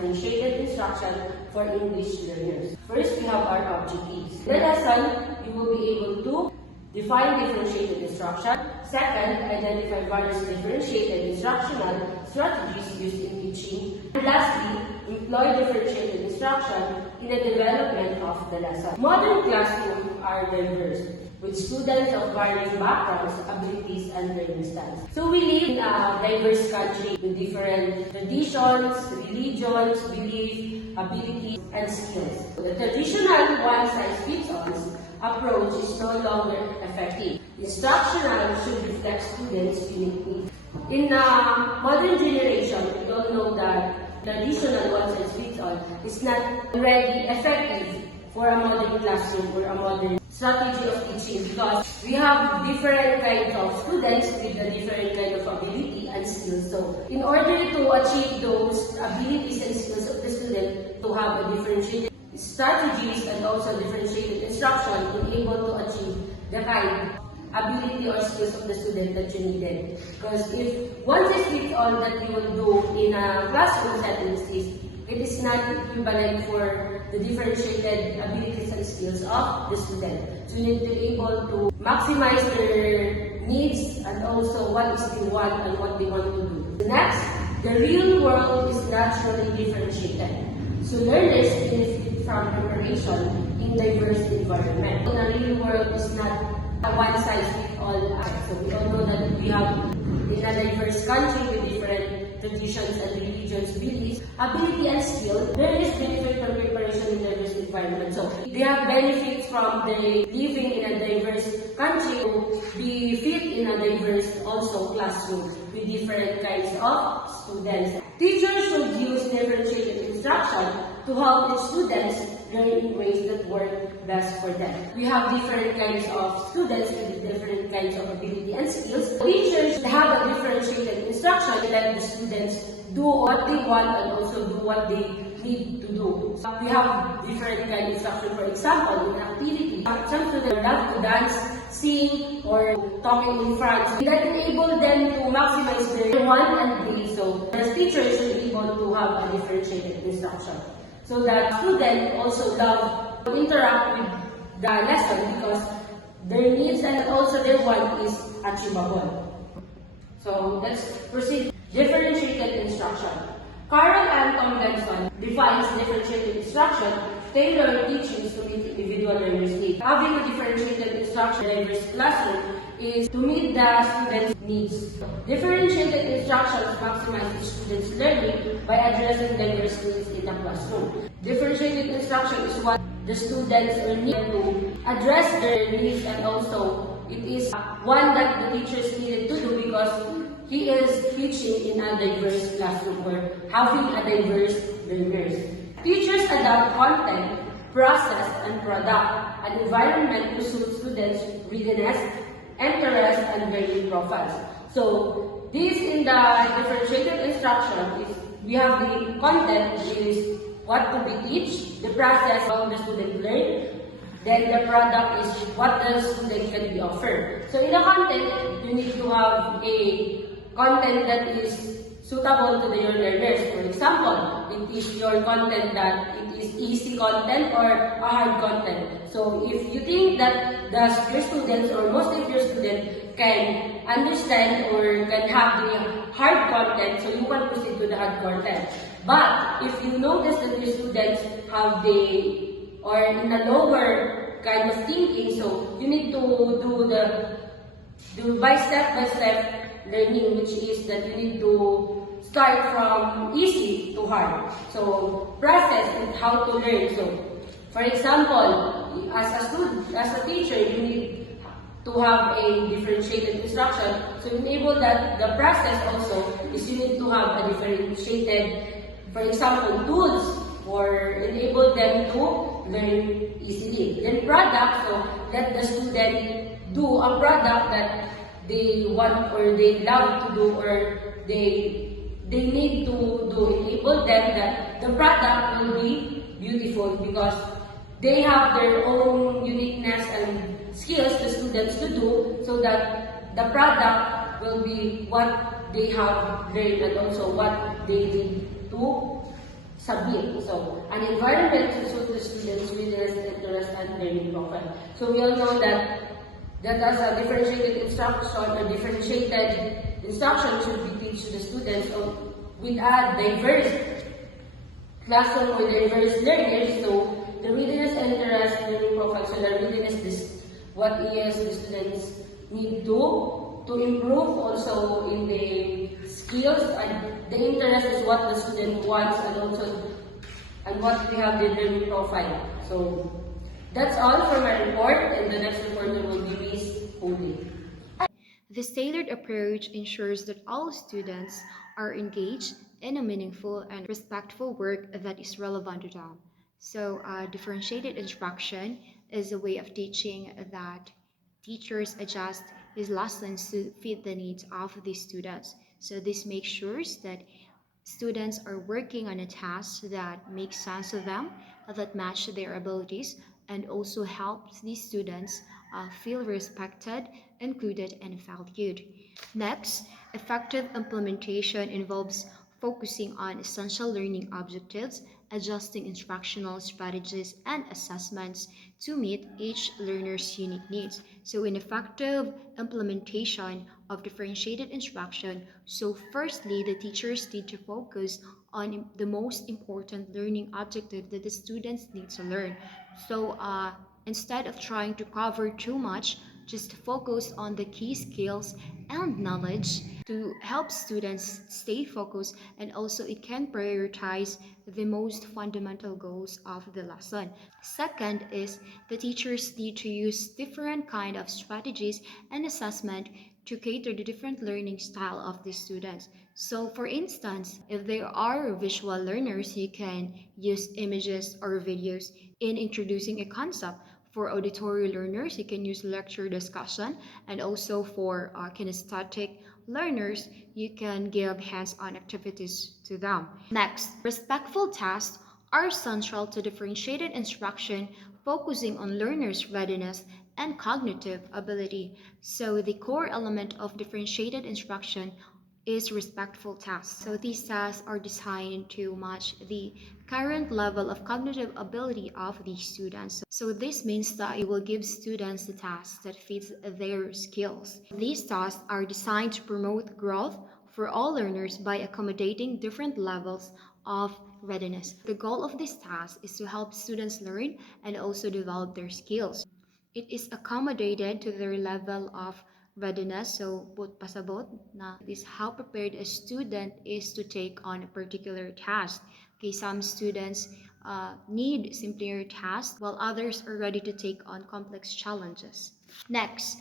differentiated instruction for English learners. First, we have our objectives. In the lesson, you will be able to define differentiated instruction. Second, identify various differentiated instructional strategies used in teaching. And lastly, employ differentiated instruction in the development of the lesson. Modern classrooms are diverse, with students of varying backgrounds, abilities, and learning styles. So we live in a diverse country with different traditions, religions, beliefs, abilities, and skills. The traditional one-size-fits-all approach is no longer effective. Instructional should reflect students' unique needs. In a modern generation, we all know that traditional one-size-fits-all is not already effective for a modern classroom or a modern strategy of teaching, because we have different kinds of students with a different kind of ability and skills. So in order to achieve those abilities and skills of the student, to have a differentiated strategies and also differentiated instruction to be able to achieve the kind ability or skills of the student that you needed. Because if one size fits all that you will do in a classroom setting, it is not equivalent for the differentiated abilities and skills of the student. So you need to be able to maximize their needs and also what is they want and what they want to do. Next, the real world is naturally differentiated. So learners benefit from preparation in diverse environment. In a real world is not a one-size-fits-all. So we all know that we have in a diverse country with different traditions and religions, beliefs, ability and skill. Learners benefit from preparation in diverse environment. So they have benefits from the living in a diverse country to be fit in a diverse also classroom with different kinds of students. Teachers should use differentiated instruction to help the students learn in ways that work best for them. We have different kinds of students with different kinds of ability and skills. Teachers should have a differentiated instruction to let the students do what they want and also do what they need to do. So we have different kinds of instruction. For example, in activity, some students love to dance, sing, or talking in front. So that enable them to maximize their want and need. So as teachers should be able to have a differentiated instruction, so that students also love to interact with the lesson because their needs and also their want is achievable. So let's proceed. Differentiated instruction. Carol Ann Tomlinson defines differentiated instruction, tailored teachings to meet individual learners' needs. Having a differentiated instruction in a diverse classroom is to meet the students' needs. Differentiated instructions maximize the students' learning by addressing diverse needs in the classroom. Differentiated instruction is what the students will need to address their needs, and also it is one that the teachers needed to do because he is teaching in a diverse classroom or having a diverse learners. Teachers adapt content, process, and product an environment to suit students' readiness, interest, and learning profiles. So this in the differentiated instruction is we have the content, which is what to be teach, the process how the student learn, then the product is what the student can be offered. So in the content, you need to have a content that is suitable to your learners. For example, it is your content that it is easy content or a hard content. So if you think that your students or most of your students can understand or can have the hard content, so you can proceed to the hard content. But if you notice that your students have or in a lower kind of thinking, so you need to do by step learning, which is that you need to start from easy to hard. So process and how to learn. So for example, as a teacher, you need to have a differentiated instruction. So enable that the process also is you need to have a differentiated, for example, tools or enable them to learn easily. Then product, so let the student do a product that they want or they love to do or they need to do. Enable them that the product will be beautiful because they have their own uniqueness and skills the students to do, so that the product will be what they have learned and also what they need to submit. So, an environment to suit the students' willingness, interest, and learning profile. So, we all know that as a differentiated instruction or differentiated instruction should be teach to the students with a diverse classroom or diverse learners. So, the willingness, interest, learning profile. So, the willingness is what is the students need to improve also in the skills, and the interest is what the student wants, and what we have the learning profile. So that's all for my report, and the next reporter will be Miss Holy. This tailored approach ensures that all students are engaged in a meaningful and respectful work that is relevant to them. So, differentiated instruction is a way of teaching that teachers adjust his lessons to fit the needs of the students. So, this makes sure that students are working on a task that makes sense to them, that match their abilities, and also helps these students feel respected, included, and valued. Next, effective implementation involves focusing on essential learning objectives, adjusting instructional strategies and assessments to meet each learner's unique needs. So, in effective implementation of differentiated instruction, so firstly, the teachers need to focus on the most important learning objective that the students need to learn. So, instead of trying to cover too much, just focus on the key skills and knowledge to help students stay focused, and also it can prioritize the most fundamental goals of the lesson. Second is the teachers need to use different kind of strategies and assessment to cater the different learning style of the students. So for instance, if there are visual learners, you can use images or videos in introducing a concept. For auditory learners, you can use lecture discussion, and also for kinesthetic learners, you can give hands-on activities to them. Next, respectful tasks are central to differentiated instruction, focusing on learners' readiness and cognitive ability. So the core element of differentiated instruction is respectful tasks. So these tasks are designed to match the current level of cognitive ability of the students. So this means that you will give students the tasks that fits their skills. These tasks are designed to promote growth for all learners by accommodating different levels of readiness. The goal of this task is to help students learn and also develop their skills. It is accommodated to their level of readiness. So, both pasabot na is how prepared a student is to take on a particular task. Okay, some students need simpler tasks, while others are ready to take on complex challenges. Next,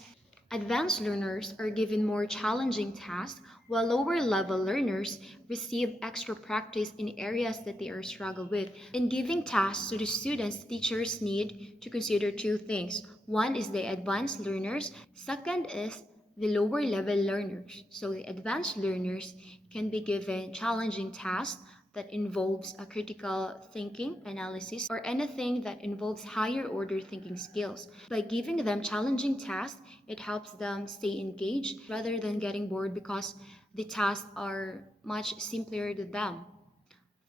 advanced learners are given more challenging tasks, while lower level learners receive extra practice in areas that they are struggle with. In giving tasks to the students, teachers need to consider two things. One is the advanced learners, second is the lower level learners. So the advanced learners can be given challenging tasks that involves a critical thinking, analysis, or anything that involves higher order thinking skills. By giving them challenging tasks, it helps them stay engaged rather than getting bored because the tasks are much simpler to them.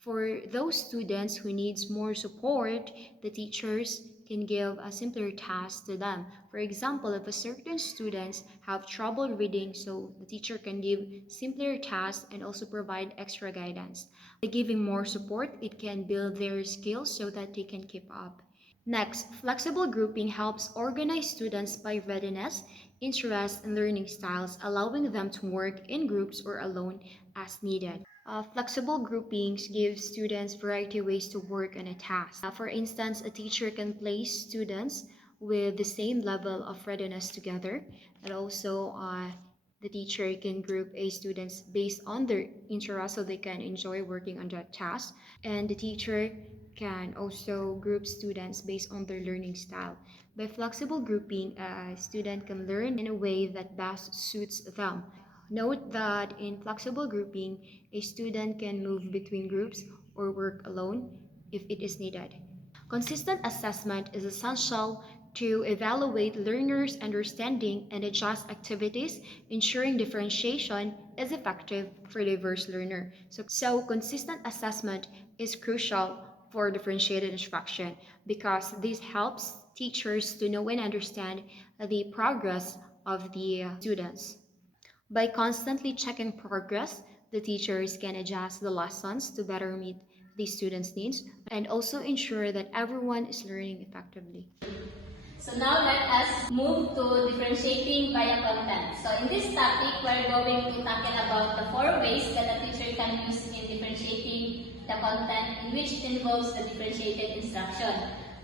For those students who needs more support, the teachers can give a simpler task to them. For example, if a certain students have trouble reading, so the teacher can give simpler tasks and also provide extra guidance. By giving more support, it can build their skills so that they can keep up. Next, flexible grouping helps organize students by readiness, interest, and learning styles, allowing them to work in groups or alone as needed. Flexible groupings give students variety ways to work on a task. For instance, a teacher can place students with the same level of readiness together, and also the teacher can group a students based on their interest so they can enjoy working on that task, and the teacher can also group students based on their learning style. By flexible grouping, a student can learn in a way that best suits them. Note that in flexible grouping, a student can move between groups or work alone if it is needed. Consistent assessment is essential to evaluate learners' understanding and adjust activities, ensuring differentiation is effective for diverse learner. So consistent assessment is crucial for differentiated instruction because this helps teachers to know and understand the progress of the students. By constantly checking progress, the teachers can adjust the lessons to better meet the students' needs and also ensure that everyone is learning effectively. So now let us move to differentiating via content. So in this topic, we're going to tackle about the 4 ways that a teacher can use in differentiating the content in which it involves the differentiated instruction.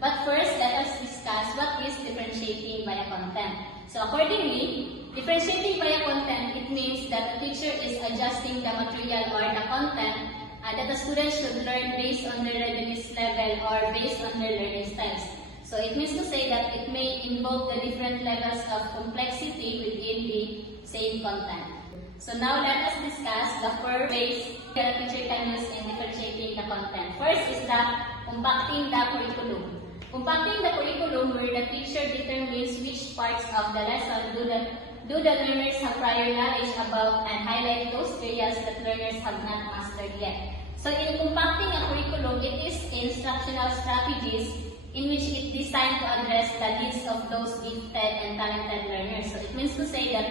But first, let us discuss what is differentiating via content. So accordingly, differentiating via content, it means that a teacher is adjusting the material or the content that the students should learn based on their readiness level or based on their learning styles. So it means to say that it may involve the different levels of complexity within the same content. So now let us discuss the 4 ways that a teacher can use in differentiating the content. First is the compacting the curriculum. Compacting the curriculum where the teacher determines which parts of the lesson do the learners have prior knowledge about and highlight those areas that learners have not mastered yet. So in compacting a curriculum, it is instructional strategies in which it is designed to address the needs of those gifted and talented learners. So it means to say that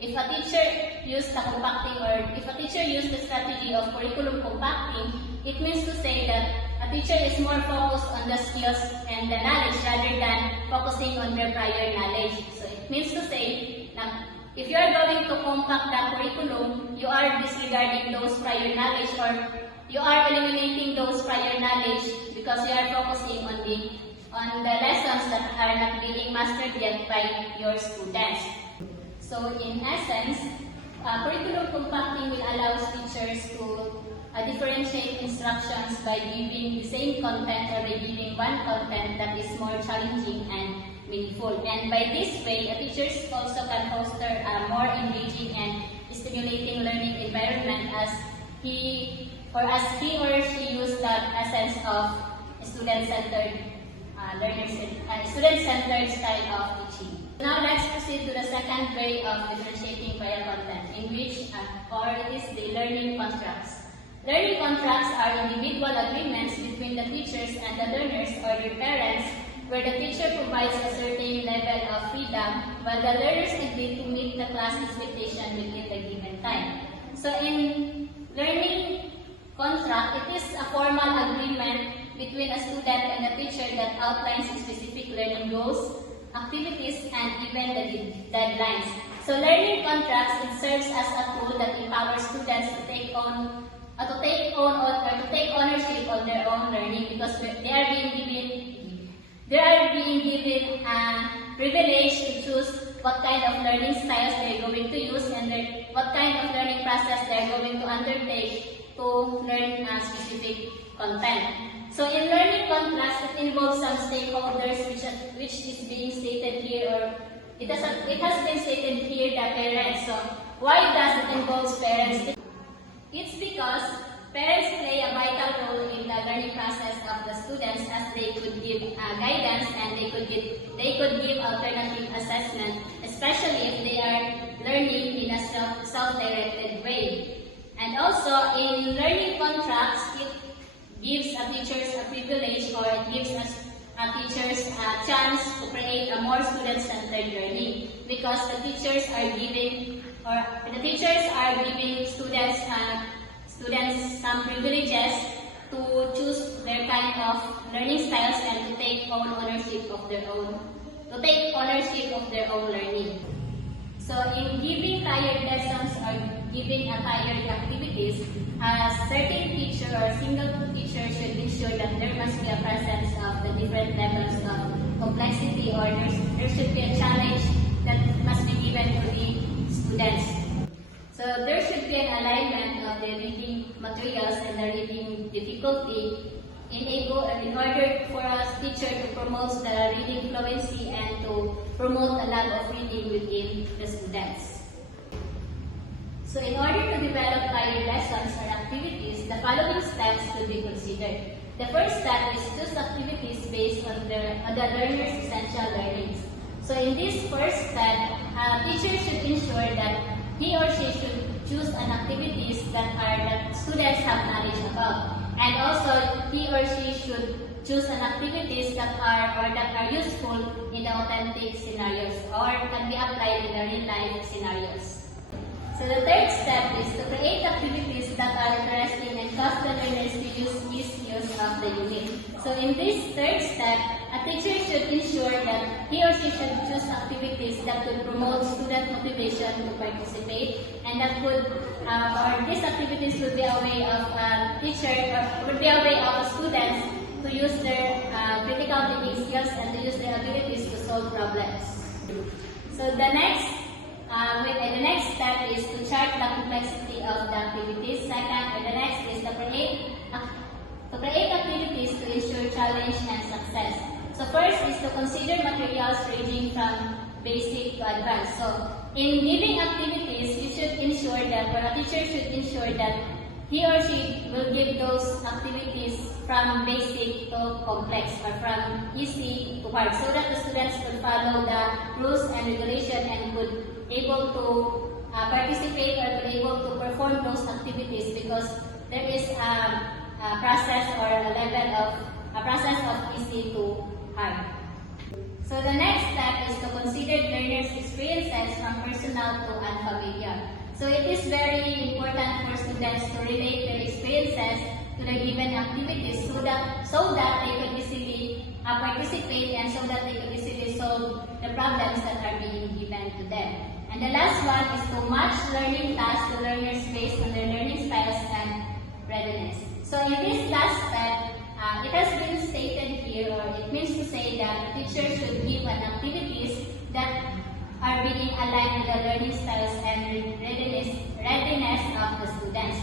if a teacher used the compacting or if a teacher used the strategy of curriculum compacting, it means to say that a teacher is more focused on the skills and the knowledge rather than focusing on their prior knowledge. So it means to say that if you are going to compact the curriculum, you are disregarding those prior knowledge or you are eliminating those prior knowledge because you are focusing on the lessons that are not being mastered yet by your students. So in essence, curriculum compacting will allow teachers to differentiate instructions by giving the same content or by giving one content that is more challenging and meaningful. And by this way, teachers also can foster a more engaging and stimulating learning environment as he or she use the essence of student-centered student-centered style of teaching. Now let's proceed to the second way of differentiating via content, in which it is the learning contracts. Learning contracts are individual agreements between the teachers and the learners or their parents, where the teacher provides a certain level of freedom while the learners agree to meet the class expectation within the given time. So in learning contract, it is a formal agreement between a student and a teacher that outlines specific learning goals, activities, and even the deadlines. So learning contracts, it serves as a tool that empowers students to take ownership of their own learning because they are being given a privilege to choose what kind of learning styles they are going to use and what kind of learning process they are going to undertake to learn a specific content. So in learning contracts, it involves some stakeholders which is being stated here, or it has been stated here, the parents. So why does it involve parents? It's because parents play a vital role in the learning process of the students as they could give guidance and they could give alternative assessment, especially if they are learning in a self-directed way. And also, in learning contracts, it gives a teachers a privilege, or it gives a teachers a chance to create a more student-centered learning because the teachers are giving students some privileges to choose their kind of learning styles and to take ownership of their own learning. So in giving tired lessons or giving a tired activities, a certain teacher or a single teacher should ensure that there must be a presence of the different levels of complexity, or there should be a challenge that must be given to the students. So there should be an alignment of the reading materials and the reading difficulty in order for a teacher to promote the reading fluency and to promote a love of reading within the students. So in order to develop tired lessons or activities, the following steps should be considered. the first step is choose activities based on the learner's essential learnings. So in this first step, teacher should ensure that he or she should choose an activities that students have knowledge about. And also, he or she should choose an activities that are useful in the authentic scenarios or can be applied in the real life scenarios. So the third step is to create activities that are interesting and cause the learners to use of the unit. So in this third step, a teacher should ensure that he or she should choose activities that could promote student motivation to participate, and that would, or these activities would be a way of students to use their critical thinking skills and to use their abilities to solve problems. So the next step is to chart the complexity of the activities. The next is to create activities to ensure challenge and success. So first is to consider materials ranging from basic to advanced. So in giving activities, you should ensure that, or a teacher should ensure that he or she will give those activities from basic to complex, or from easy to hard, so that the students could follow the rules and regulation and could able to participate or could able to perform those activities, because there is a process or a process of easy to hard. So the next step is to consider learners' experiences from personal to unfamiliar. So it is very important for students to relate their experiences to the given activities so that they could easily participate, and so that they could easily solve the problems that are being given to them. And the last one is to match learning tasks to learners based on their learning styles and readiness. So in this last step, it has been stated here, or it means to say that a teacher should give an activities that are being aligned with the learning styles and readiness of the students.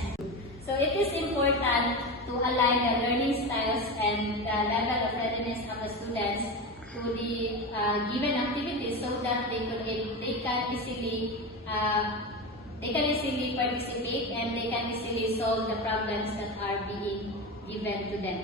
So it is important to align the learning styles and the level of readiness of the students to the given activities, so that they can easily participate and they can easily solve the problems that are being given to them.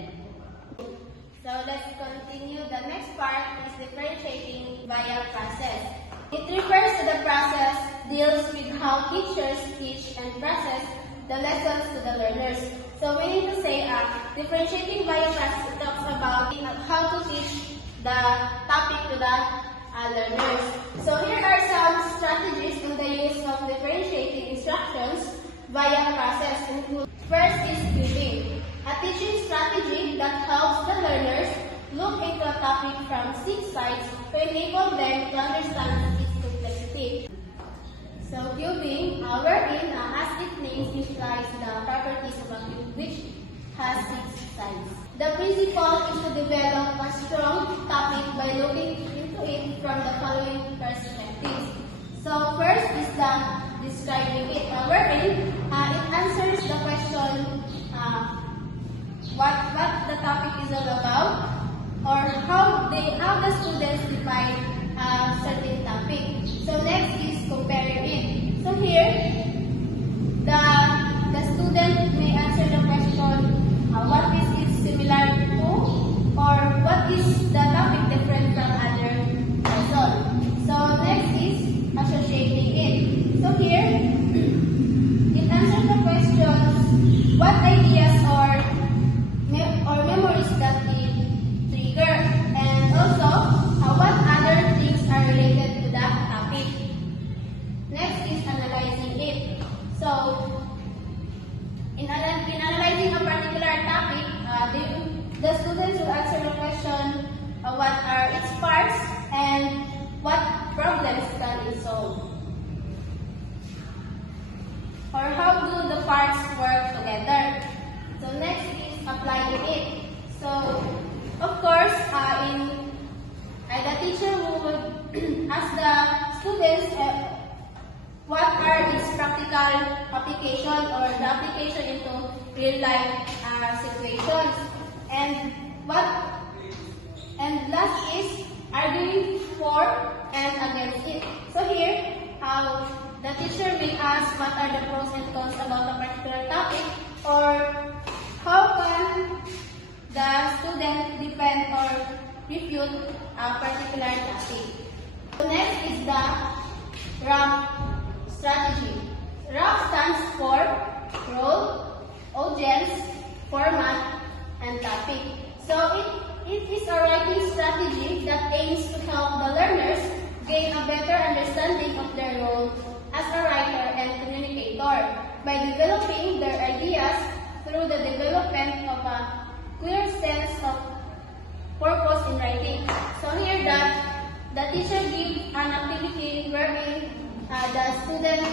So let's continue. The next part is differentiating via process. It refers to the process, deals with how teachers teach and process the lessons to the learners. So we need to say differentiating via process talks about how to teach the topic to the learners. So here are some strategies in the use of differentiating instructions via process. First is cueing, a teaching strategy that helps the learners look into a topic from 6 sides to enable them to understand its complexity. So cueing, wherein as it names implies the properties of a cube which has 6 sides. The principle is to develop a strong topic by looking into it from the following perspectives. So first is the describing it, wherein it answers the question what the topic is all about, or how the students define a certain topic. So next is comparing it. So here, the student may answer the question, what is it similar to, or what is the topic different from other person. So next is associating it. So here, it answers the questions, what ideas or memories that it trigger, and also what other things are related to that topic. Next is analyzing it. So in analyzing a particular topic, the students will answer the question, what are its parts and what problems can it solve, or how do the parts work together. So next is applying it. So of course, the teacher would ask the students what are its practical application, or the application into real life situations, and last is arguing for and against it. So here, the teacher will ask what are the pros and cons about a particular topic, or how can the student defend or refute a particular topic. So next is the RAP strategy. RAP stands for role, audience, format, and topic. So it is a writing strategy that aims to help the learners gain a better understanding of their role as a writer and communicator by developing their ideas through the development of a clear sense of purpose in writing. So here that the teacher gives an activity wherein the student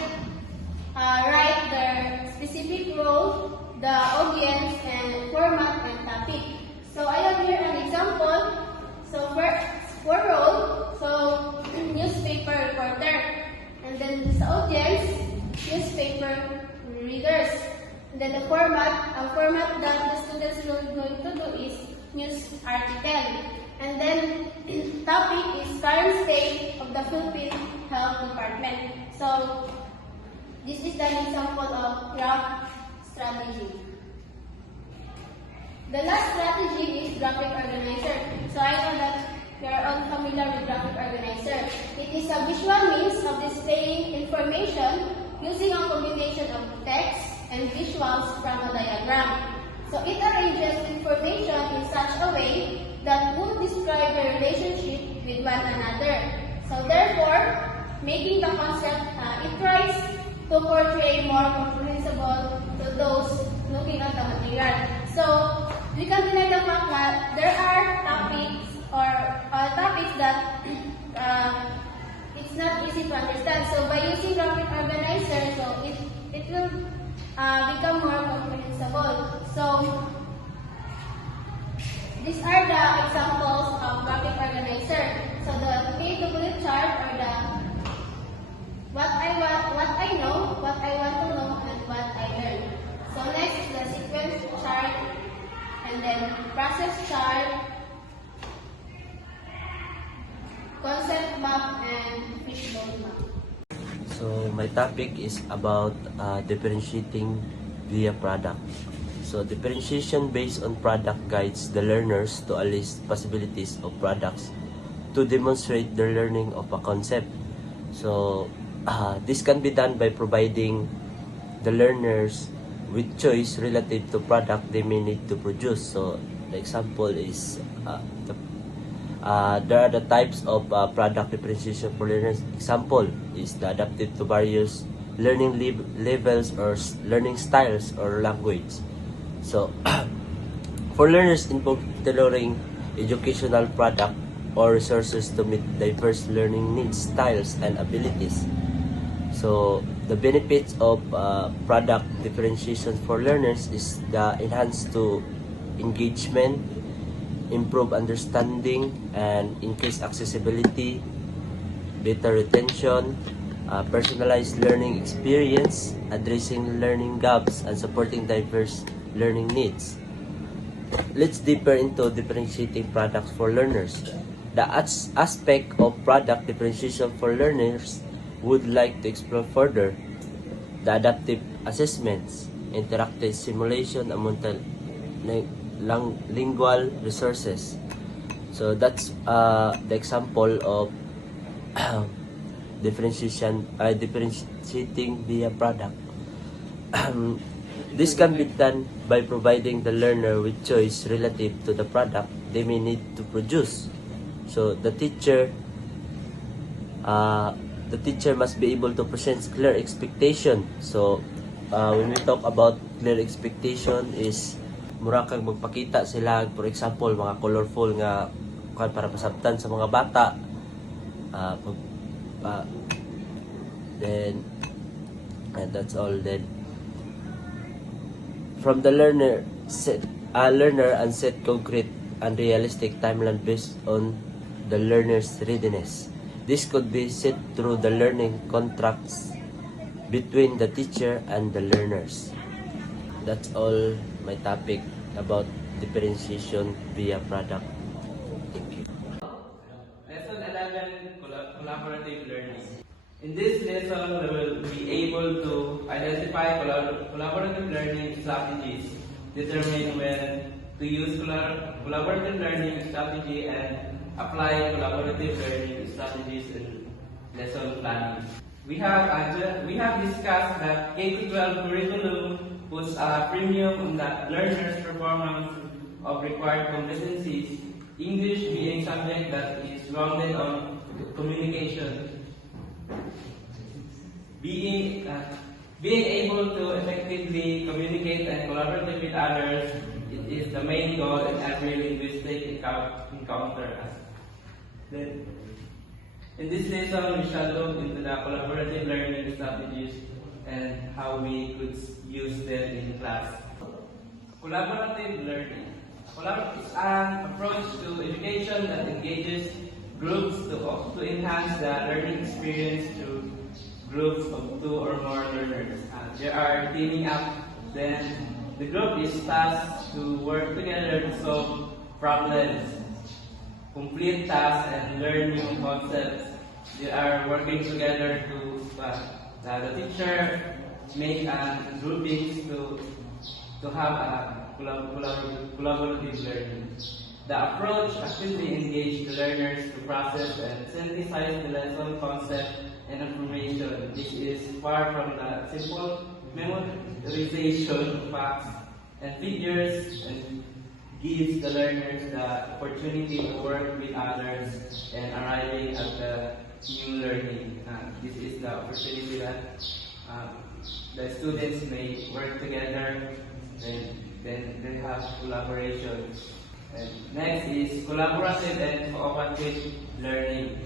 write their specific role, the audience, and format and topic. So I have here an example. So for role, so newspaper reporter, and then the audience, newspaper readers. And then the format that the students are going to do is news article. And then topic is current state of the Philippine Health Department. So this is an example of graph strategy. The last strategy is graphic organizer. So I know that you are all familiar with graphic organizer. It is a visual means of displaying information using a combination of text and visuals from a diagram. So it arranges information in such a way that would describe the relationship with one another. So therefore, making the concept, it tries to portray more comprehensible to those looking at the material. So we can deny the fact that there are topics or topics that it's not easy to understand. So by using graphic organizer, so it will become more comprehensible. So these are the examples of graphic organizer. So the KW chart or the what I know, what I want to know, and what I learn. So next is the sequence chart, and then process chart, concept map, and fishbone map. So my topic is about differentiating via product. So differentiation based on product guides the learners to a list possibilities of products to demonstrate their learning of a concept. So this can be done by providing the learners with choice relative to product they may need to produce. So the example is there are the types of product differentiation for learners. Example is the adaptive to various learning levels or learning styles or language. So for learners involved tailoring educational product or resources to meet diverse learning needs, styles, and abilities. So the benefits of product differentiation for learners is the enhanced to engagement, improve understanding, and increase accessibility, better retention, personalized learning experience, addressing learning gaps, and supporting diverse learning needs. Let's deeper into differentiating products for learners. The aspect of product differentiation for learners would like to explore further the adaptive assessments, interactive simulation, and multilingual resources. So that's the example of differentiating via product. This can be done by providing the learner with choice relative to the product they may need to produce. So the teacher must be able to present clear expectation. So when we talk about clear expectation is mura kang magpakita sila, for example mga colorful nga para pasabtan sa mga bata. Then and that's all. Then from the learner and set concrete and realistic timeline based on the learner's readiness. This could be set through the learning contracts between the teacher and the learners. That's all my topic about differentiation via product. Thank you. Lesson 11, collaborative learning. In this lesson, we will be able to identify collaborative learning strategies, determine when to to use collaborative learning strategy and apply collaborative learning strategies in lesson planning. We have discussed that K-12 curriculum puts a premium on the learner's performance of required competencies, English being subject that is grounded on communication. Being able to effectively communicate and collaborate with others is the main goal in every linguistic encounter. Then, in this lesson, we shall look into the collaborative learning strategies and how we could use them in class. Collaborative learning. Collaborative is an approach to education that engages groups to enhance the learning experience through groups of 2 or more learners. They are teaming up, then the group is tasked to work together to solve problems, complete tasks, and learn new concepts. They are working together to the teacher make groupings to have a collaborative learning. The approach actively engages the learners to process and synthesize the lesson concept and information. This is far from the simple memorization of facts and figures, and gives the learners the opportunity to work with others and arriving at the new learning. This is the opportunity that the students may work together, and then they have collaboration. And next is collaborative and cooperative learning.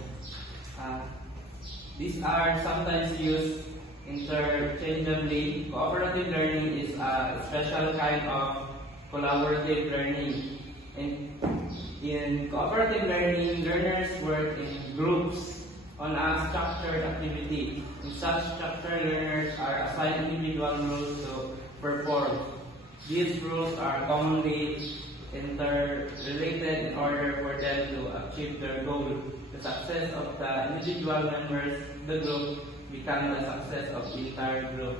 These are sometimes used interchangeably. Cooperative learning is a special kind of collaborative learning. In cooperative learning, learners work in groups on a structured activity. In such structure, learners are assigned individual roles to perform. These roles are commonly interrelated in order for them to achieve their goal. The success of the individual members of the group become the success of the entire group.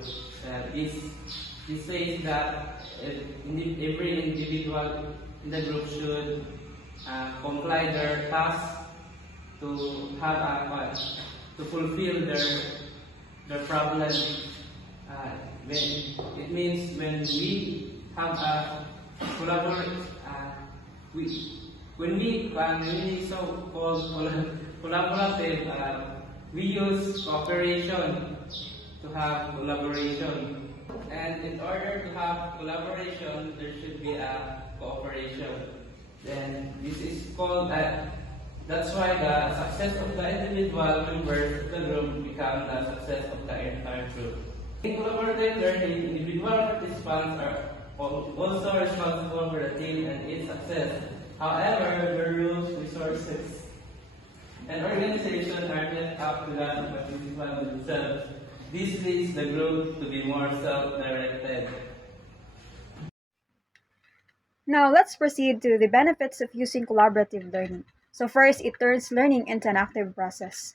This says that every individual in the group should comply their tasks to have to fulfill their problem. It means when we have a when we so-called collaborative, we use cooperation to have collaboration. And in order to have collaboration, there should be a cooperation. Then this is called that's why the success of the individual members of the group become the success of the entire group. In collaborative learning, individual participants are also responsible for the team and its success. However, the rules, resources, and organization are left up to the participants themselves. This leads the group to be more self-directed. Now, let's proceed to the benefits of using collaborative learning. So first, it turns learning into an active process.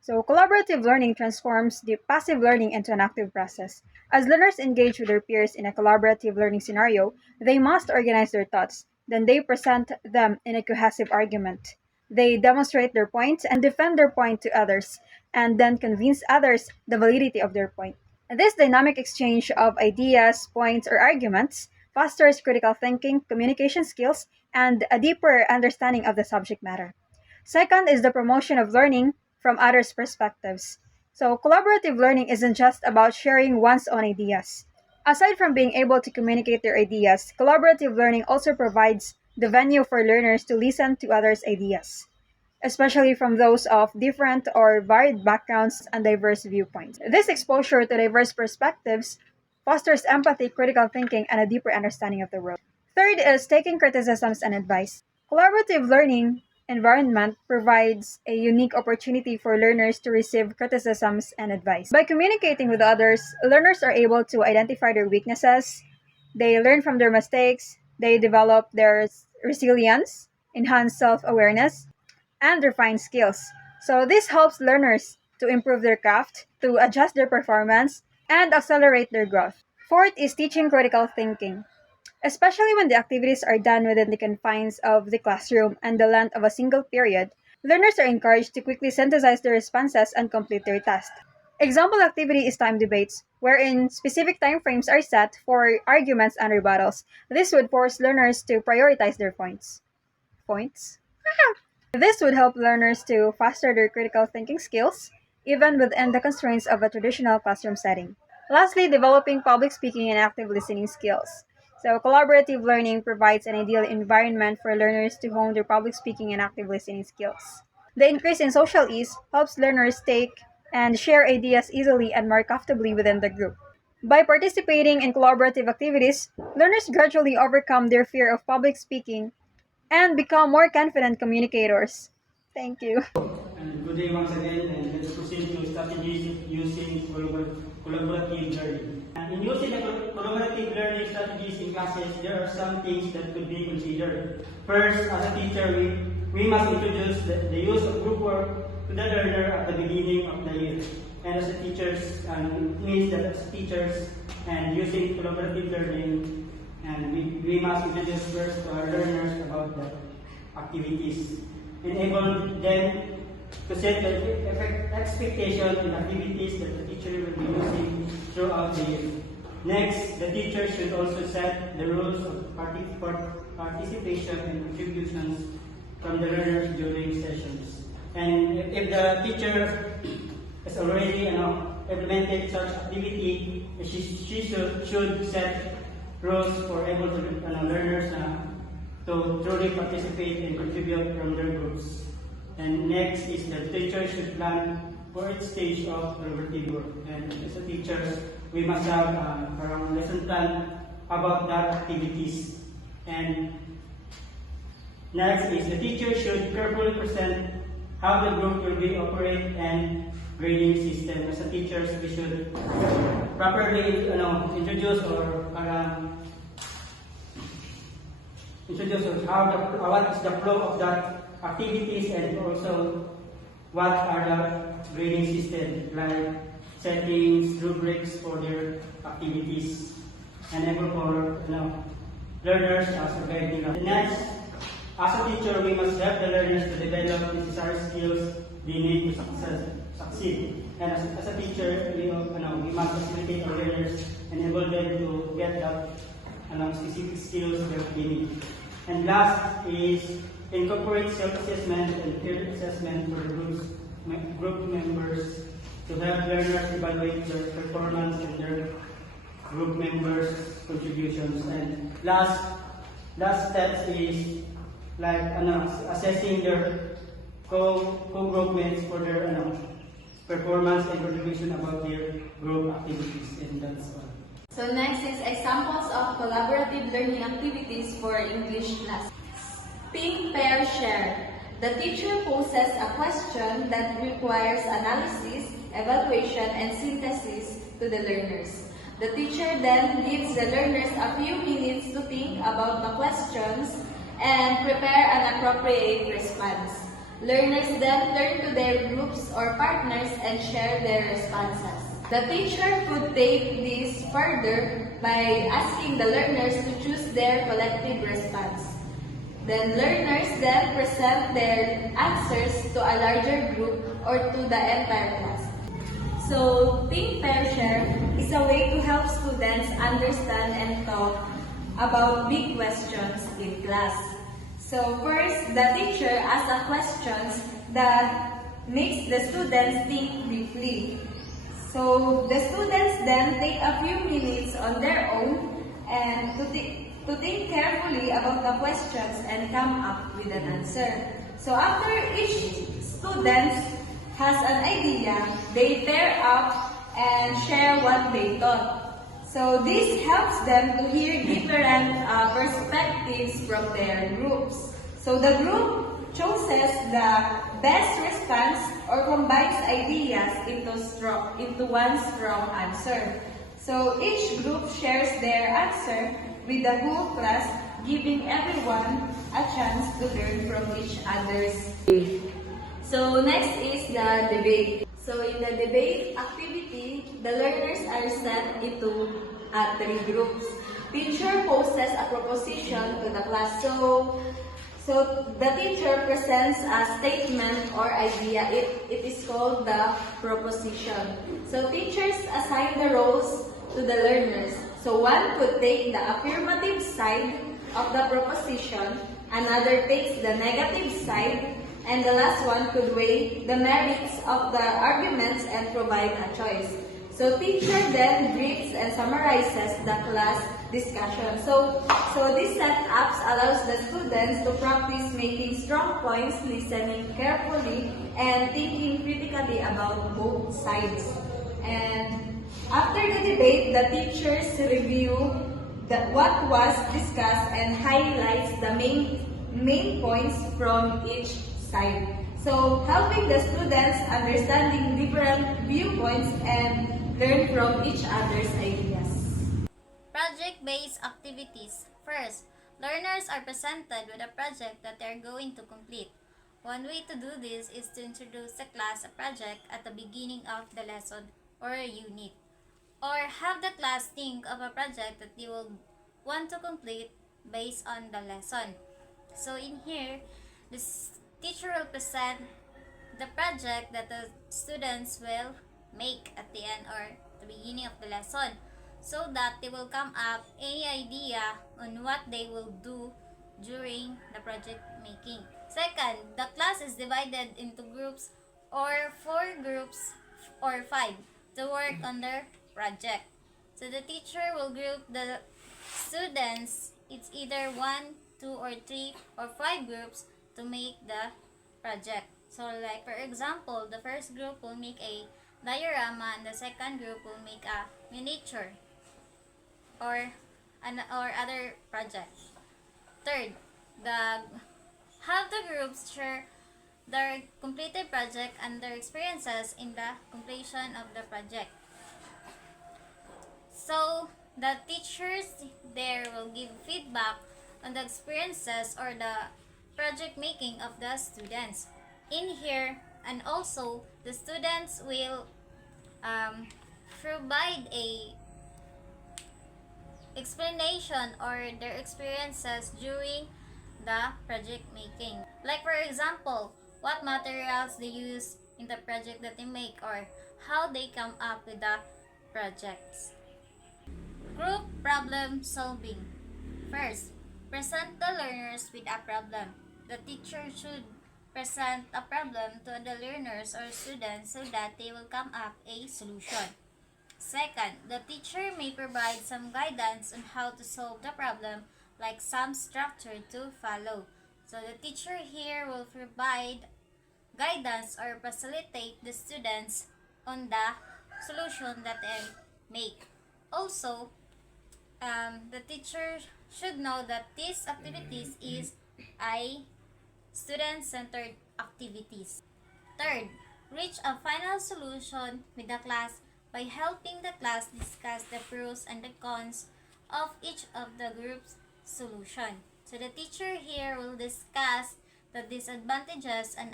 So collaborative learning transforms the passive learning into an active process. As learners engage with their peers in a collaborative learning scenario, they must organize their thoughts. Then they present them in a cohesive argument. They demonstrate their points and defend their point to others, and then convince others the validity of their point. This dynamic exchange of ideas, points, or arguments fosters critical thinking, communication skills, and a deeper understanding of the subject matter. Second is the promotion of learning from others' perspectives. So, collaborative learning isn't just about sharing one's own ideas. Aside from being able to communicate their ideas, collaborative learning also provides the venue for learners to listen to others' ideas, especially from those of different or varied backgrounds and diverse viewpoints. This exposure to diverse perspectives fosters empathy, critical thinking, and a deeper understanding of the world. Third is taking criticisms and advice. Collaborative learning environment provides a unique opportunity for learners to receive criticisms and advice. By communicating with others, learners are able to identify their weaknesses, they learn from their mistakes, they develop their resilience, enhance self-awareness, and refine skills. So this helps learners to improve their craft, to adjust their performance, and accelerate their growth. Fourth is teaching critical thinking. Especially when the activities are done within the confines of the classroom and the length of a single period, learners are encouraged to quickly synthesize their responses and complete their task. Example activity is time debates, wherein specific time frames are set for arguments and rebuttals. This would force learners to prioritize their points. This would help learners to foster their critical thinking skills, even within the constraints of a traditional classroom setting. Lastly, developing public speaking and active listening skills. So, collaborative learning provides an ideal environment for learners to hone their public speaking and active listening skills. The increase in social ease helps learners take and share ideas easily and more comfortably within the group. By participating in collaborative activities, learners gradually overcome their fear of public speaking and become more confident communicators. Thank you. And good day once again, and let's proceed to strategies using collaborative learning. And in using the collaborative learning strategies in classes, there are some things that could be considered. First, as a teacher, we must introduce the use of group work to the learner at the beginning of the year. And as a teachers, it means that as teachers and using collaborative learning, and we must introduce first to our learners about the activities. Enable them to set the expectation and activities that the teacher will be using throughout the year. Next, the teacher should also set the rules of participation and contributions from the learners during sessions. And if the teacher has already implemented such activity, she should set rules for able to learners to truly participate and contribute from their groups. And next is the teacher should plan for each stage of collaborative work. And as a teacher, we must have a lesson plan about that activities. And next is the teacher should carefully present how the group will be operate and grading system. As a teachers, we should properly introduce what is the flow of that activities, and also what are the grading system, like settings, rubrics for their activities, and able for learners as a guiding. Next, as a teacher, we must help the learners to develop necessary skills they need to succeed. And as a teacher, we must facilitate our learners and enable them to get that specific skills that they need. And last is incorporate self-assessment and peer assessment for group members to help learners evaluate their performance and their group members' contributions. And last steps is like assessing their co-group mates for their performance and contribution about their group activities. And that's all. So next is examples of collaborative learning activities for English class. Think, pair, share. The teacher poses a question that requires analysis, evaluation, and synthesis to the learners. The teacher then gives the learners a few minutes to think about the questions and prepare an appropriate response. Learners then turn to their groups or partners and share their responses. The teacher could take this further by asking the learners to choose their collective response. Then learners then present their answers to a larger group or to the entire class. So, Think, Pair, Share is a way to help students understand and talk about big questions in class. So first, the teacher asks questions that makes the students think deeply. So the students then take a few minutes on their own and to think carefully about the questions and come up with an answer. So after each student has an idea, they pair up and share what they thought. So this helps them to hear different perspectives from their groups. So the group chooses the best response or combines ideas into one strong answer. So each group shares their answer with the whole class, giving everyone a chance to learn from each other's. So next is the debate. So in the debate activity, the learners are set into at 3 groups. Teacher poses a proposition to the class. So the teacher presents a statement or idea. It is called the proposition. So teachers assign the roles to the learners. So one could take the affirmative side of the proposition, another takes the negative side, and the last one could weigh the merits of the arguments and provide a choice. So teacher then briefs and summarizes the class discussion. So this setup allows the students to practice making strong points, listening carefully, and thinking critically about both sides. And after the debate, the teachers review what was discussed and highlights the main points from each side. So helping the students understanding different viewpoints and learn from each other's ideas. Project-based activities. First, learners are presented with a project that they are going to complete. One way to do this is to introduce the class a project at the beginning of the lesson or a unit. Or have the class think of a project that they will want to complete based on the lesson. So in here, the teacher will present the project that the students will make at the end or the beginning of the lesson, so that they will come up any idea on what they will do during the project making. Second, the class is divided into groups or 4 groups or 5 to work on their project. So the teacher will group the students, it's either 1, 2, or 3 or 5 groups to make the project. So like for example, the first group will make a diorama and the second group will make a miniature or other project. Third, have the groups share their completed project and their experiences in the completion of the project. So the teachers there will give feedback on the experiences or the project making of the students in here, and also the students will provide a explanation or their experiences during the project making. Like for example, what materials they use in the project that they make or how they come up with the projects. Group problem solving. First, present the learners with a problem. The teacher should present a problem to the learners or students so that they will come up a solution. Second, the teacher may provide some guidance on how to solve the problem, like some structure to follow. So the teacher here will provide guidance or facilitate the students on the solution that they make. Also, the teacher should know that these activities is a student-centered activities. Third, reach a final solution with the class by helping the class discuss the pros and the cons of each of the group's solution. So the teacher here will discuss the disadvantages and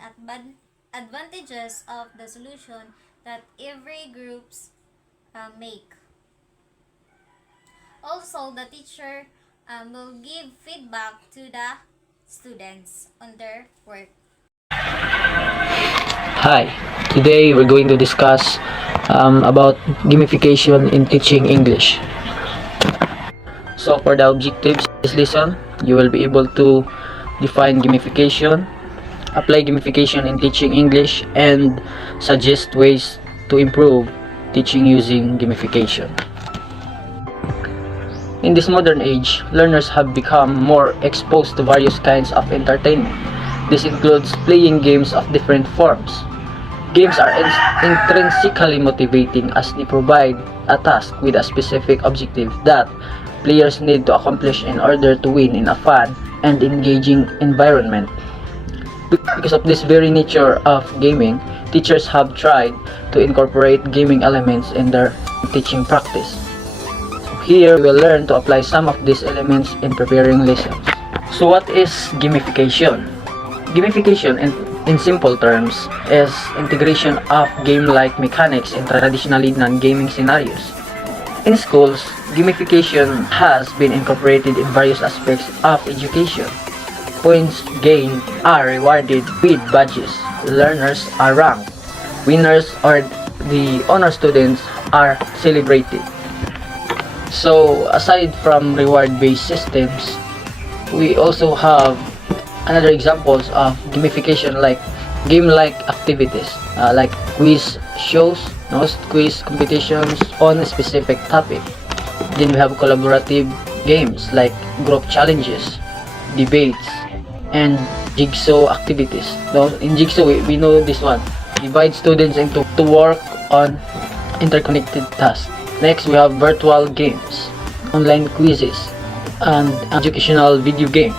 advantages of the solution that every groups make. Also, the teacher will give feedback to the students on their work. Hi, today we're going to discuss about gamification in teaching English. So for the objectives of this lesson, you will be able to define gamification, apply gamification in teaching English, and suggest ways to improve teaching using gamification. In this modern age, learners have become more exposed to various kinds of entertainment. This includes playing games of different forms. Games are intrinsically motivating as they provide a task with a specific objective that players need to accomplish in order to win in a fun and engaging environment. Because of this very nature of gaming, teachers have tried to incorporate gaming elements in their teaching practice. Here, we will learn to apply some of these elements in preparing lessons. So what is gamification? Gamification, in simple terms, is integration of game-like mechanics in traditionally non-gaming scenarios. In schools, gamification has been incorporated in various aspects of education. Points gained are rewarded with badges. Learners are ranked. Winners or the honor students are celebrated. So, aside from reward-based systems, we also have another examples of gamification like game-like activities, like quiz shows, quiz competitions on a specific topic. Then we have collaborative games like group challenges, debates, and jigsaw activities. Now, in jigsaw, we know this one. Divide students into to work on interconnected tasks. Next, we have virtual games, online quizzes, and educational video games.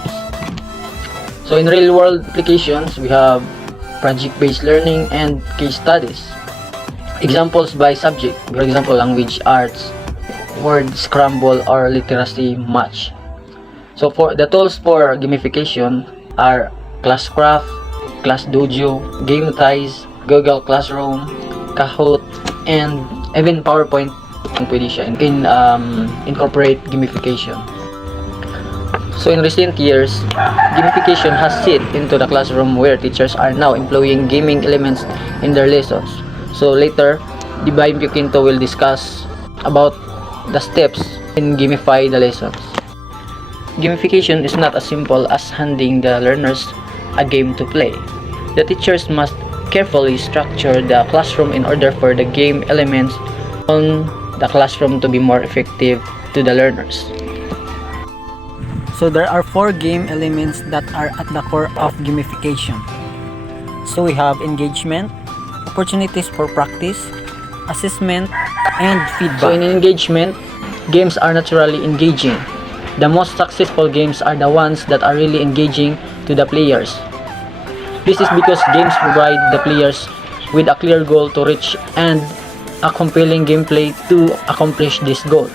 So in real-world applications, we have project-based learning and case studies. Examples by subject, for example, language arts, word scramble, or literacy match. So for the tools for gamification are Classcraft, ClassDojo, GameTize, Google Classroom, Kahoot, and even PowerPoint pwede siya incorporate gamification. So in recent years, gamification has seeped into the classroom where teachers are now employing gaming elements in their lessons. So later, Dibay Mpukinto will discuss about the steps in gamify the lessons. Gamification is not as simple as handing the learners a game to play. The teachers must carefully structure the classroom in order for the game elements on the classroom to be more effective to the learners. So there are 4 game elements that are at the core of gamification. So we have engagement, opportunities for practice, assessment, and feedback. So in engagement, games are naturally engaging. The most successful games are the ones that are really engaging to the players. This is because games provide the players with a clear goal to reach and a compelling gameplay to accomplish this goal.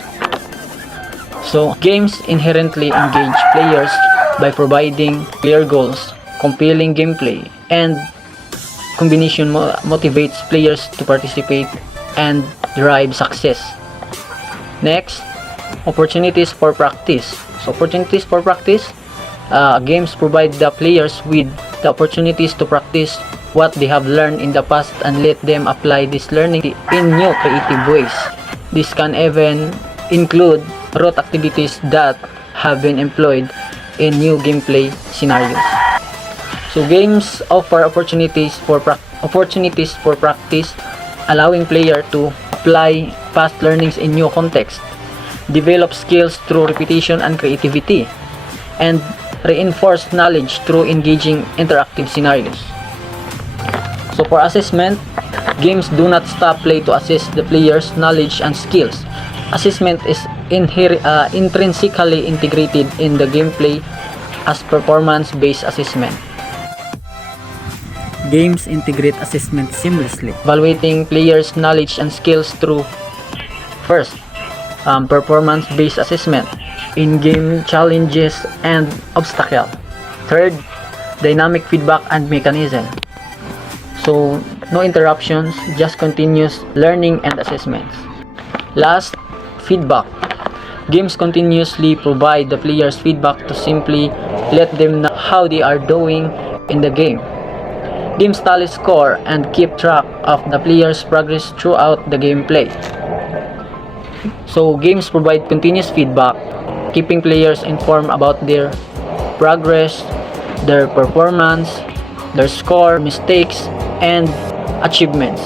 So, games inherently engage players by providing clear goals, compelling gameplay, and combination motivates players to participate and derive success. Next, opportunities for practice. So, opportunities for practice, games provide the players with the opportunities to practice what they have learned in the past and let them apply this learning in new creative ways. This can even include rote activities that have been employed in new gameplay scenarios. So games offer opportunities for practice, allowing player to apply past learnings in new context, develop skills through repetition and creativity, and reinforce knowledge through engaging interactive scenarios. So for assessment, games do not stop play to assess the player's knowledge and skills. Assessment is intrinsically integrated in the gameplay as performance-based assessment. Games integrate assessment seamlessly. Evaluating players' knowledge and skills through first, performance-based assessment, in-game challenges and obstacle. Third, dynamic feedback and mechanism. So, no interruptions, just continuous learning and assessments. Last, feedback. Games continuously provide the players feedback to simply let them know how they are doing in the game. Games tally score and keep track of the players' progress throughout the gameplay. So, games provide continuous feedback, keeping players informed about their progress, their performance, their score, mistakes, and achievements.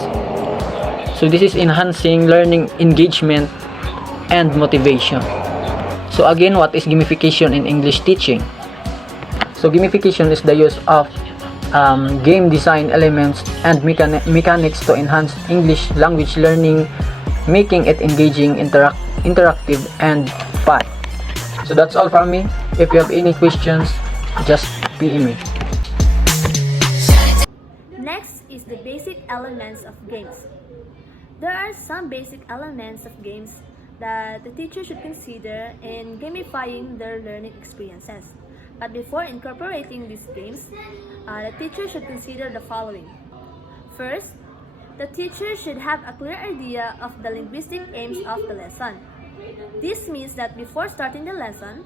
So this is enhancing learning engagement and motivation. So again, what is gamification in English teaching? So gamification is the use of game design elements and mechanics to enhance English language learning, making it engaging, interactive, and fun. So that's all from me. If you have any questions, just PM me. Next is the basic elements of games. There are some basic elements of games that the teacher should consider in gamifying their learning experiences. But before incorporating these games, the teacher should consider the following. First, The teacher should have a clear idea of the linguistic aims of the lesson. This means that before starting the lesson,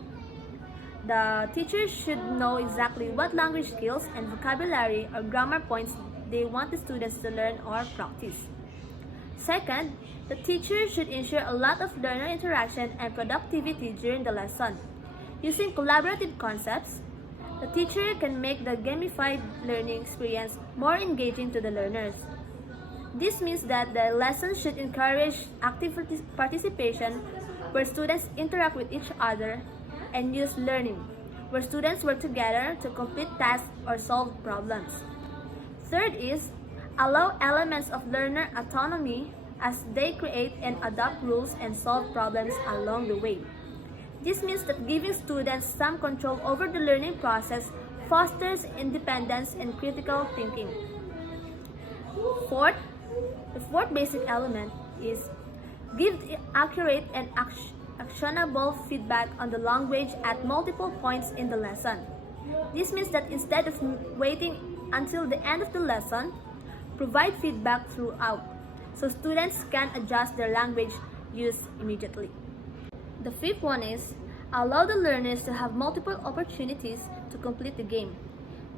the teacher should know exactly what language skills and vocabulary or grammar points they want the students to learn or practice. Second, the teacher should ensure a lot of learner interaction and productivity during the lesson. Using collaborative concepts, the teacher can make the gamified learning experience more engaging to the learners. This means that the lesson should encourage active participation where students interact with each other, and use learning, where students work together to complete tasks or solve problems. Third is, allow elements of learner autonomy as they create and adopt rules and solve problems along the way. This means that giving students some control over the learning process fosters independence and critical thinking. The fourth basic element is give accurate and actionable feedback on the language at multiple points in the lesson. This means that instead of waiting until the end of the lesson, provide feedback throughout so students can adjust their language use immediately. The fifth one is allow the learners to have multiple opportunities to complete the game.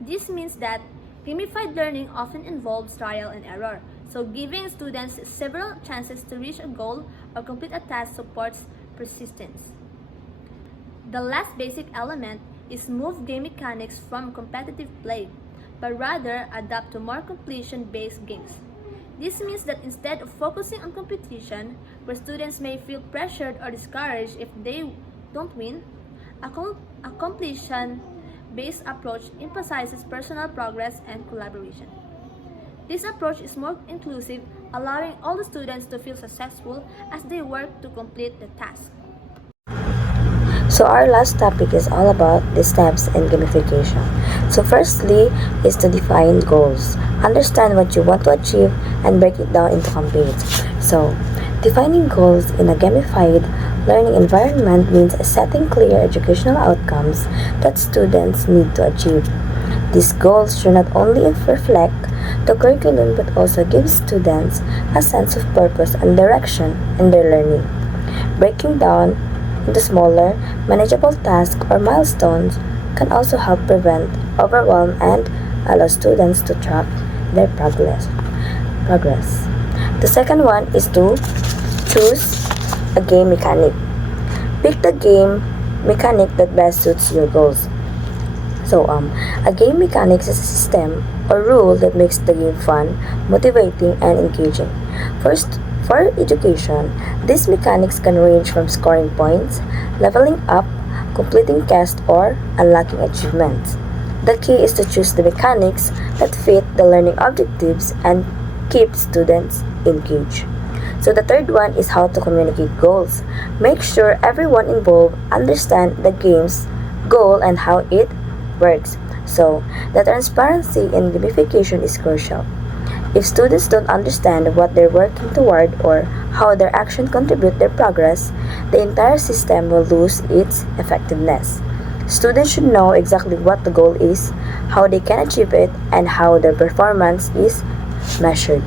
This means that gamified learning often involves trial and error, so giving students several chances to reach a goal or complete a task supports persistence. The last basic element is move game mechanics from competitive play, but rather adapt to more completion-based games. This means that instead of focusing on competition, where students may feel pressured or discouraged if they don't win, a completion-based approach emphasizes personal progress and collaboration. This approach is more inclusive, allowing all the students to feel successful as they work to complete the task. So our last topic is all about the steps in gamification. So firstly is to define goals. Understand what you want to achieve and break it down into campaigns. So defining goals in a gamified learning environment means setting clear educational outcomes that students need to achieve. These goals should not only reflect the curriculum but also give students a sense of purpose and direction in their learning. Breaking down into smaller, manageable tasks or milestones can also help prevent overwhelm and allow students to track their progress. The second one is to choose a game mechanic. Pick the game mechanic that best suits your goals. So, a game mechanics is a system or rule that makes the game fun, motivating, and engaging. First, for education, these mechanics can range from scoring points, leveling up, completing tasks, or unlocking achievements. The key is to choose the mechanics that fit the learning objectives and keep students engaged. So the third one is how to communicate goals. Make sure everyone involved understands the game's goal and how it works. So the transparency in gamification is crucial. If students don't understand what they're working toward or how their action contribute their progress, the entire system will lose its effectiveness. Students should know exactly what the goal is, how they can achieve it, and how their performance is measured.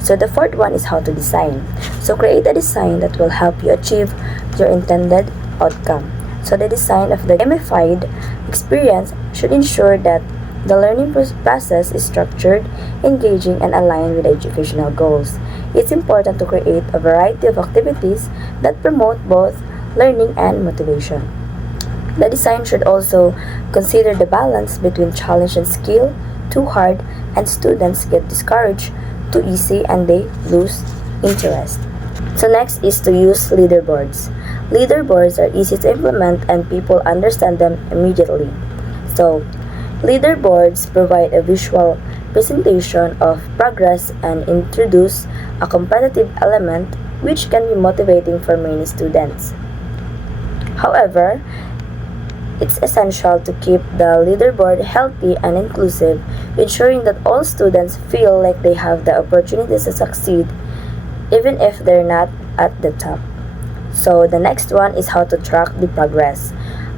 So the fourth one is how to design. So create a design that will help you achieve your intended outcome. So the design of the gamified experience should ensure that the learning process is structured, engaging, and aligned with educational goals. It's important to create a variety of activities that promote both learning and motivation. The design should also consider the balance between challenge and skill. Too hard, and students get discouraged. Too easy, and they lose interest. So next is to use leaderboards. Leaderboards are easy to implement and people understand them immediately. So leaderboards provide a visual presentation of progress and introduce a competitive element which can be motivating for many students. However, it's essential to keep the leaderboard healthy and inclusive, ensuring that all students feel like they have the opportunities to succeed, even if they're not at the top. So the next one is how to track the progress.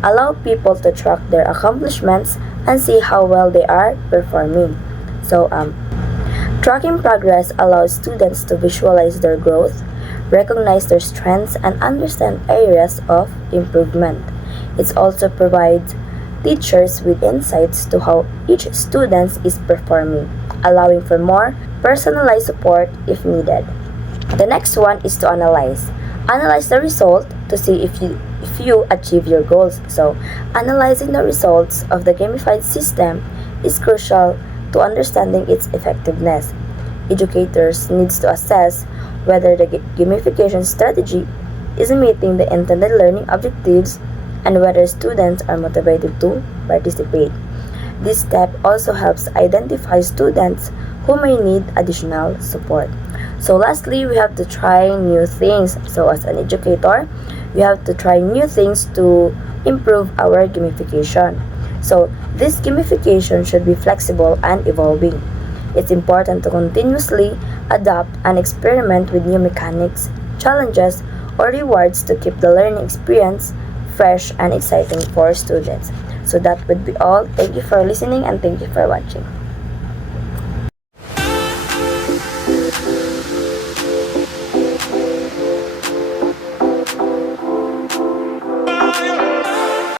Allow people to track their accomplishments and see how well they are performing. So Tracking progress allows students to visualize their growth, recognize their strengths, and understand areas of improvement. It also provides teachers with insights to how each student is performing, allowing for more personalized support if needed. The next one is to analyze. Analyze the result to see if you achieve your goals. So, analyzing the results of the gamified system is crucial to understanding its effectiveness. Educators needs to assess whether the gamification strategy is meeting the intended learning objectives and whether students are motivated to participate. This step also helps identify students who may need additional support. So lastly, we have to try new things. So as an educator, we have to try new things to improve our gamification. So this gamification should be flexible and evolving. It's important to continuously adapt and experiment with new mechanics, challenges, or rewards to keep the learning experience fresh and exciting for students. So that would be all. Thank you for listening and thank you for watching.